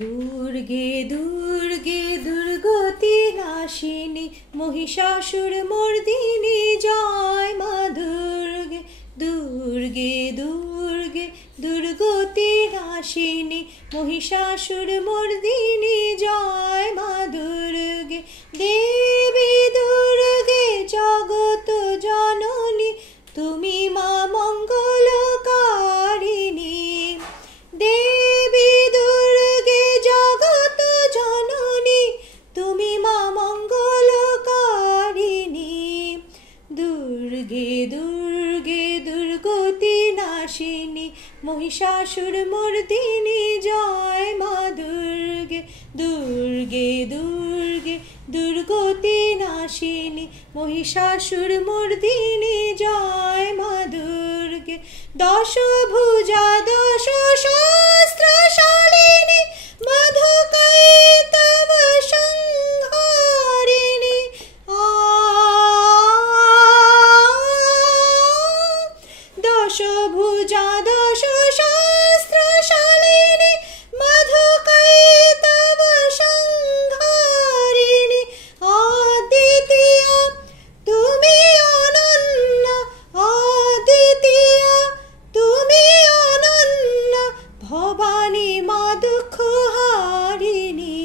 দুর্গে দুর্গে দুর্গতি নাশিনী মহিষাসুর মর্দিনী জয় মা দুর্গে। দুর্গে দুর্গে দুর্গতি নাশিনী মহিষাসুর মর্দিনী জয় মা দুর্গে। দেবী দুর্গে জগত জননী তুমি মা মঙ্গলকারিণী। দেবী দুর্গে জগত জননী তুমি মা মঙ্গলকারিণী। দুর্গে দুর্গে দুর্গতি নাশিনী মহিষাসুর মর্দিনী জয় মা দুর্গে। দুর্গে দুর্গে দুর্গতি নাশিনী মহিষাসুর মর্দিনী জয় মা দুর্গে। দশভুজা দশ সহস্রশালিনী মধুকৈতব সংহারিণী। দশভুজা দশ সহস্রশালিনী মধুকৈতব সংহারিণী। অদ্বিতীয়া তুমি অনন্য, অদ্বিতীয়া তুমি অনন্য, ভবানী মা দুঃখহারিণী।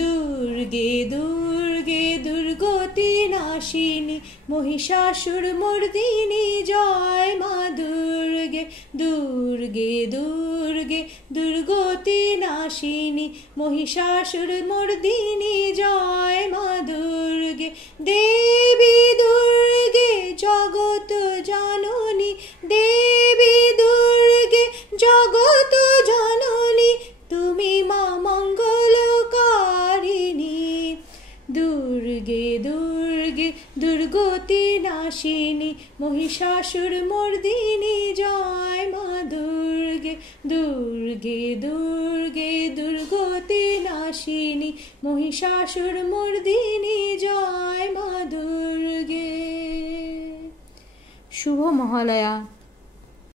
দুর্গে দুর্গে দুর্গতি নাশিনী মহিষাসুর মর্দিনী জয় মা দুর্গে। দুর্গে দুর্গে দুর্গতি নাশিনী মহিষাসুর মর্দিনী জয় মা দুর্গে। দেবী দুর্গে জগত জননী, দেবী দুর্গে জগত জননী তুমি মা মঙ্গলকারিণী। দুর্গে দুর্গে দুর্গতি নাশিনী মহিষাসুর মর্দিনী জয় মা দুর্গে। দুর্গে দুর্গে দুর্গতি নাশিনী মহিষাসুর মর্দিনী জয় মা দুর্গে। শুভ মহালয়া।